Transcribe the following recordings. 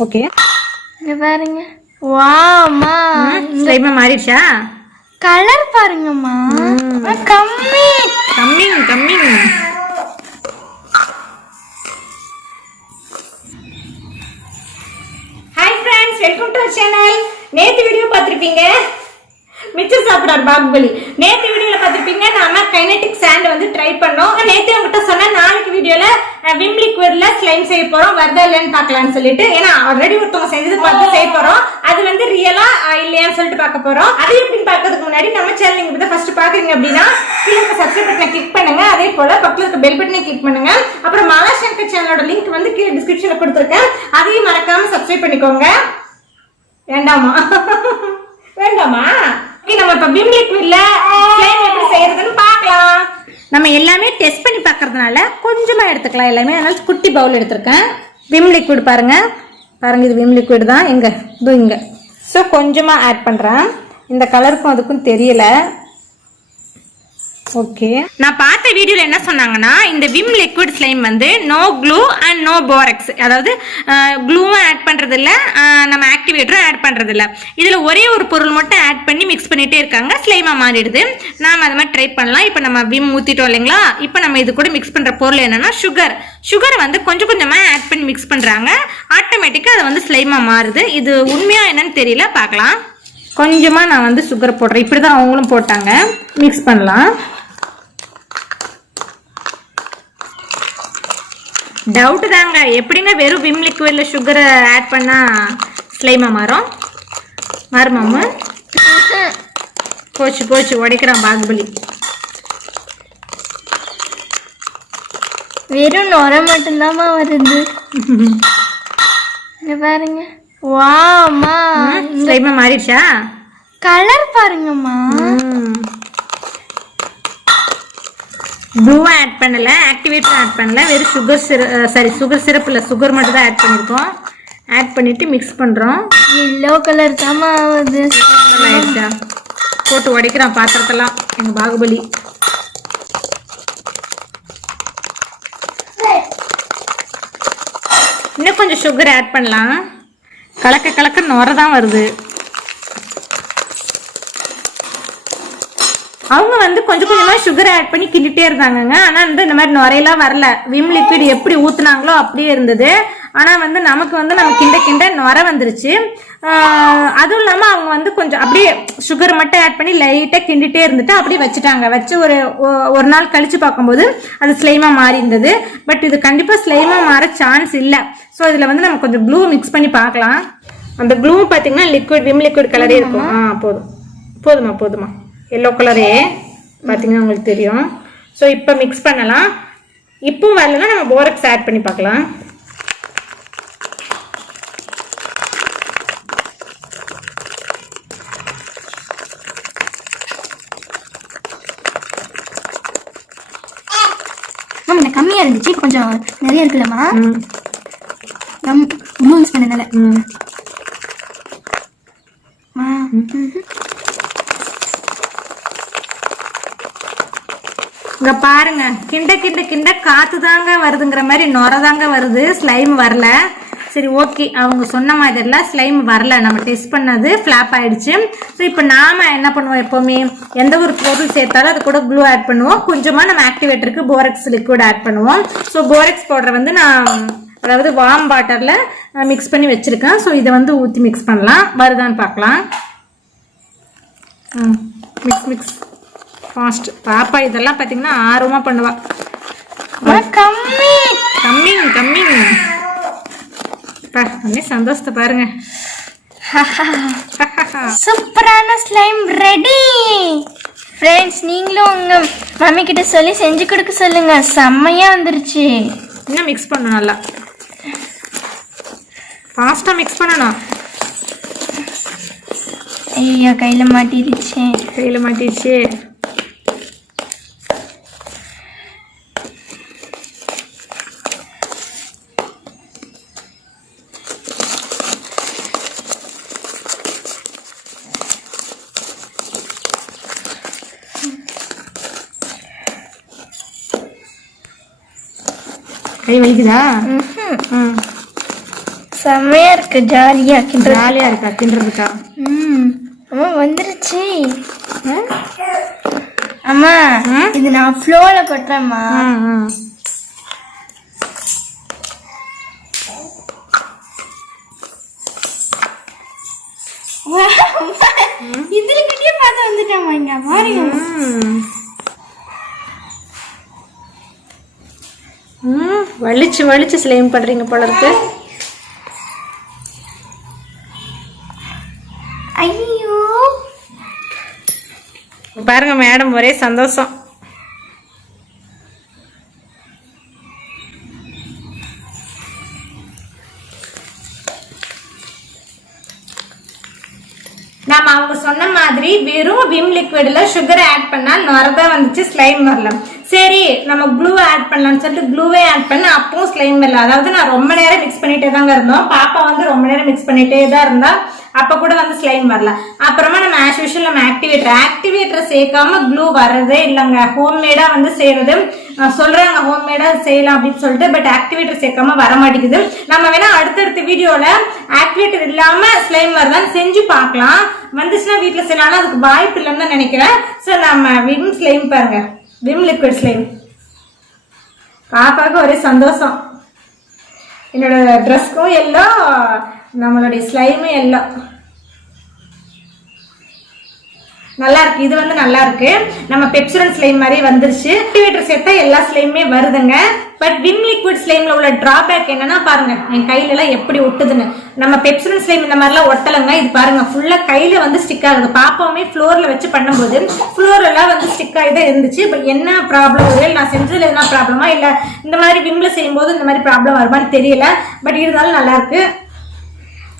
Okay இங்க பாருங்க. வாம்மா ஸ்லைமா மாறிடுச்சா? கலர் பாருங்கம்மா. கம்மி coming coming. Hi friends, welcome to channel. நேற்று வீடியோ பார்த்துருப்பீங்க, மிச்சர் சாப்பிடார் பாகுபலி. நேற்று வீடியோல பார்த்துருப்பீங்க நாம கைனெட்டிக் சாண்ட் வந்து ட்ரை பண்ணோம். நேற்று உங்ககிட்ட சொன்ன நாளைக்கு வீடியோல விம் லிக்விட்ல ஸ்லைம் செய்ய போறோம், வருதா இல்லைன்னு பார்க்கலாம்னு சொல்லிட்டு. ஏன்னா ஆல்ரெடி ஒருத்தவங்க செஞ்சது பார்த்து செய்ய போறோம், அது வந்து ரியலா இல்லையான்னு சொல்லிட்டு பார்க்க போறோம். அது எப்படின்னு பார்க்கறதுக்கு முன்னாடி நம்ம சேனல் நீங்க இப்ப ஃபர்ஸ்ட் பாக்குறீங்க அப்படின்னா கீழே சப்ஸ்கிரைப் பட்டனை கிளிக் பண்ணுங்க. அதே போல பக்கத்துல இருக்க பெல் பட்டனை கிளிக் பண்ணுங்க. அப்புறம் மாலா சங்கர் சேனலோட லிங்க் வந்து கீழே டிஸ்கிரிப்ஷன்ல கொடுத்துருக்கேன், அதையும் மறக்காம சப்ஸ்கிரைப் பண்ணிக்கோங்க. வேண்டாமா வேண்டாமா? நம்ம இப்ப விம் லிக்விட்ல ஸ்லைம் எப்படி செய்யறதுன்னு பார்க்கலாம். நம்ம எல்லாமே டெஸ்ட் பண்ணி பார்க்கறதுனால கொஞ்சமா எடுத்துக்கலாம் எல்லாமே. அதனால குட்டி பவுல் எடுத்திருக்கேன். விம் லிக்விட் பாருங்க, பாருங்க இது விம் லிக்விட் தான். எங்க இதோ இங்க. ஸோ கொஞ்சமா ஆட் பண்றேன். இந்த கலருக்கும் அதுக்கும் தெரியல. ஓகே, நான் பார்த்த வீடியோல என்ன சொன்னாங்கன்னா இந்த விம் லிக்விட் ஸ்லைம் வந்து no glue and no borax, அதாவது க்ளூவும் ஆட் பண்றது இல்ல, நம்ம ஆக்டிவேட்டரும் ஆட் பண்றது இல்ல. இதுல ஒரே ஒரு பொருள் மட்டும் ஆட் பண்ணி மிக்ஸ் பண்ணிட்டே இருக்காங்க, ஸ்லைமா மாறிடுது. நாம அது மாதிரி ட்ரை பண்ணலாம். இப்போ நம்ம விம் ஊத்திட்டோம் இல்லைங்களா, இப்போ நம்ம இது கூட மிக்ஸ் பண்ற பொருள் என்னன்னா சுகரை வந்து கொஞ்சம் கொஞ்சமா ஆட் பண்ணி மிக்ஸ் பண்றாங்க. ஆட்டோமேட்டிக்கா அது வந்து ஸ்லைமா மாறுது. இது உண்மையா என்னன்னு தெரியல, பார்க்கலாம். கொஞ்சமா நான் வந்து சுகர் போடுறேன், இப்படிதான் அவங்களும் போட்டாங்க. மிக்ஸ் பண்ணலாம். டவுட் தாங்க, எப்படிங்க வெறும் விம் லிக்விட்ல சுகரை ஆட் பண்ணா ஸ்லைமா மாறுமாமா? போச்சு போச்சு, உடைக்கிறான் பாகுபலி. வெறும் நுர மட்டும்தாம்மா வருது. இங்க பாருங்க. வாம்மா ஸ்லைமா மாறிடுச்சா? கலர் பாருங்கம்மா. ப்ளூவும் ஆட் பண்ணல, ஆக்டிவேட்டரும் ஆட் பண்ணல, வெறும் சுகர் சிரப் இல்லை, சுகர் மட்டும் தான் ஆட் பண்ணியிருக்கோம். ஆட் பண்ணிட்டு மிக்ஸ் பண்றோம். எல்லோ கலர் தாம்மா ஆகுது. ஆயிடுச்சா? போட்டு உடைக்கிறான் பாத்திரத்தெல்லாம் எங்க பாகுபலி. இன்னும் கொஞ்சம் சுகர் ஆட் பண்ணலாம். கலக்க கலக்க நுர தான் வருது. அவங்க வந்து கொஞ்சம் கொஞ்சமா சுகர் ஆட் பண்ணி கிண்டிட்டே இருந்தாங்க. ஆனா வந்து இந்த மாதிரி நுரையெல்லாம் வரல. விம் லிக்விட் எப்படி ஊத்துனாங்களோ அப்படியே இருந்தது. ஆனா வந்து நமக்கு வந்து நம்ம கிண்ட கிண்ட நுர வந்துருச்சு. அதுவும் இல்லாம அவங்க வந்து கொஞ்சம் அப்படியே சுகர் மட்டும் ஆட் பண்ணி லைட்டா கிண்டிட்டே இருந்துட்டு அப்படியே வச்சுட்டாங்க. வச்சு ஒரு நாள் கழிச்சு பார்க்கும்போது அது ஸ்லைமா மாறி இருந்தது. பட் இது கண்டிப்பா ஸ்லைமா மாற சான்ஸ் இல்லை. ஸோ இதுல வந்து நம்ம கொஞ்சம் க்ளூ மிக்ஸ் பண்ணி பார்க்கலாம். அந்த க்ளூ பாத்தீங்கன்னா விம் லிக்விட் கலரே இருக்கும். போதுமா எல்லோ கலரே பார்த்தீங்கன்னா உங்களுக்கு தெரியும். ஸோ இப்போ மிக்ஸ் பண்ணலாம். இப்போ வரலன்னா நம்ம போரக்ஸ் ஆட் பண்ணி பார்க்கலாம். இந்த கம்மியாக இருந்துச்சு, இப்போ கொஞ்சம் நிறைய இருக்குல்லம்மா. ப்ளூ யூஸ் பண்ணனால. இங்க பாருங்க, கிண்ட கிண்ட கிண்ட காத்து தாங்க வருதுங்கிற மாதிரி நுர தாங்க வருது, ஸ்லைம் வரல. சரி ஓகே, அவங்க சொன்ன மாதிரிலாம் ஸ்லைம் வரல, நம்ம டெஸ்ட் பண்ணது ஃபிளாப் ஆயிடுச்சு. ஸோ இப்போ நாம என்ன பண்ணுவோம், எப்பவுமே எந்த ஒரு பொருள் சேர்த்தாலும் அது கூட க்ளூ ஆட் பண்ணுவோம். கொஞ்சமா நம்ம ஆக்டிவேட்டருக்கு போரக்ஸ் லிக்விட் ஆட் பண்ணுவோம். ஸோ போரக்ஸ் பவுடர் வந்து நான் அதாவது வார்ம் வாட்டர்ல மிக்ஸ் பண்ணி வச்சிருக்கேன். ஸோ இதை வந்து ஊற்றி மிக்ஸ் பண்ணலாம், வருதான்னு பார்க்கலாம். Mix fast. பாப்பா இதெல்லாம் பார்த்தீங்கன்னா ஆர்வமா பண்ணுவா. கம்மிங் சந்தோஷத்தை பாருங்க. சூப்பரான ஸ்லைம் ரெடி. ஃப்ரெண்ட்ஸ், நீங்களும் உங்க மம்மி கிட்ட சொல்லி செஞ்சு கொடுக்க சொல்லுங்க, செம்மையா வந்துருச்சு. இன்னும் மிக்ஸ் பண்ணணும், நல்லா ஃபாஸ்டா மிக்ஸ் பண்ணணும். ஐயோ, கையில மாட்டிடுச்சு. கை வலிக்குதா? செம்மையா இருக்கு, ஜாலியா ஜாலியா இருக்கா கிண்டுறதுக்கா? அம்மா வந்துருச்சு. அம்மா இது நான் ஃப்ளோல கொட்டுறேம்மா. இதுல கிட்டே பார்த்து வந்துட்டேம்மா. இங்க பாருங்க. வலிச்சு வலிச்சு ஸ்லைம் பண்றீங்க போல இருக்கு. ஐயோ பாருங்க மேடம் ஒரே சந்தோஷம். நாம அவங்க சொன்ன மாதிரி வெறும் விம் லிக்விட்ல சுகர் ஆட் பண்ணா நொரதான் வந்துச்சு, ஸ்லைம் வரல. சரி நம்ம க்ளூ ஆட் பண்ணலாம்னு சொல்லிட்டு க்ளூவே ஆட் பண்ண, அப்பவும் ஸ்லைம் வரல. அதாவது நான் ரொம்ப நேரம் மிக்ஸ் பண்ணிட்டே தாங்க இருந்தோம். பாப்பா வந்து ரொம்ப நேரம் மிக்ஸ் பண்ணிட்டே தான் இருந்தா, அப்ப கூட வந்து ஸ்லைம் வரல. அப்புறமா நம்ம ஆஸ் யூஷுவல் நம்ம ஆக்டிவேட்டர் சேர்க்காம க்ளூ வர்றதே இல்லைங்க. ஹோம்மேடா வந்து செய்யறது சொல்றாங்க, ஹோம்மேடா செய்யலாம் அப்படின்னு சொல்லிட்டு, பட் ஆக்டிவேட்டர் சேர்க்காம வர மாட்டேங்குது. நம்ம வேணா அடுத்தடுத்த வீடியோல ஆக்டிவேட்டர் இல்லாம ஸ்லைம் வரதான் செஞ்சு பார்க்கலாம். வந்துச்சுன்னா வீட்டுல செய்யலாம், அதுக்கு வாய்ப்பு இல்லைன்னு தான் நினைக்கிறேன். ஸோ நம்ம விம் ஸ்லைம் பாருங்க, விம் லிக்விட் ஸ்லைம். பாப்பாவுக்கு ஒரே சந்தோஷம். என்னோட ட்ரெஸ்க்கும் எல்லாம், நம்மளுடைய ஸ்லைமும் எல்லாம் நல்லா இருக்கு. இது வந்து நல்லா இருக்கு. நம்ம பெப்சோடன்ட் ஸ்லைம் மாதிரி வந்துருச்சு. ஆக்டிவேட்டர் சேர்த்தா எல்லா ஸ்லைமுமே வருதுங்க. பட் விம் லிக்விட் ஸ்லைம்ல உள்ள டிராபேக் என்னன்னா பாருங்க, என் கையில எல்லாம் எப்படி ஒட்டுதுன்னு. நம்ம பெப்சோடன்ட் ஸ்லைம் இந்த மாதிரிலாம் ஒட்டலங்க. இது பாருங்க ஃபுல்லா கையில வந்து ஸ்டிக் ஆகுது. பாப்பாவுமே ஃப்ளோர்ல வச்சு பண்ணும்போது ஃப்ளோர் எல்லாம் வந்து ஸ்டிக் ஆகி தான் இருந்துச்சு. பட் என்ன ப்ராப்ளம், ஒருவேளை நான் செஞ்சதுல என்ன ப்ராப்ளமா இல்ல இந்த மாதிரி விம்ல செய்யும் போது இந்த மாதிரி ப்ராப்ளம் வருமான்னு தெரியல. பட் இருந்தாலும் நல்லா இருக்கு.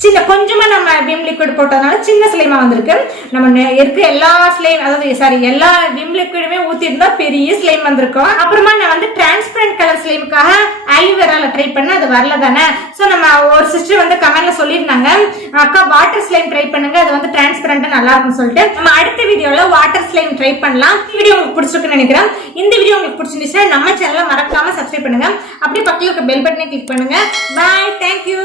சின்ன கொஞ்சமா நம்ம விம் லிக்விட் போட்டதுனால சின்ன ஸ்லைமா வந்திருக்கு. நம்ம இருக்க எல்லா ஸ்லைம், அதாவது எல்லா விம் லிக்விடுமே ஊத்தி இருந்தா பெரிய ஸ்லைம் வந்திருக்கும். அப்புறமா நான் வந்து டிரான்ஸ்பரண்ட் கலர் ஸ்லைமுக்காக ஆலிவேரால ட்ரை பண்ண, அது வரல தானே. சோ நம்ம ஒரு சிஸ்டர் வந்து கமெண்ட்ல சொல்லியிருந்தாங்க, அக்கா வாட்டர் ஸ்லைம் ட்ரை பண்ணுங்க, அது வந்து டிரான்ஸ்பரண்டா நல்லா இருக்கும்னு சொல்லிட்டு. நம்ம அடுத்த வீடியோல வாட்டர் ஸ்லைம் ட்ரை பண்ணலாம். வீடியோ உங்களுக்கு பிடிச்சிருக்குன்னு நினைக்கிறேன். இந்த வீடியோ உங்களுக்கு பிடிச்சிருந்துச்சுன்னா நம்ம சேனலை மறக்காம சப்ஸ்கிரைப் பண்ணுங்க. அப்படியே பக்கத்துல இருக்க பெல் பட்டனை கிளிக் பண்ணுங்க. பாய், தேங்க்யூ.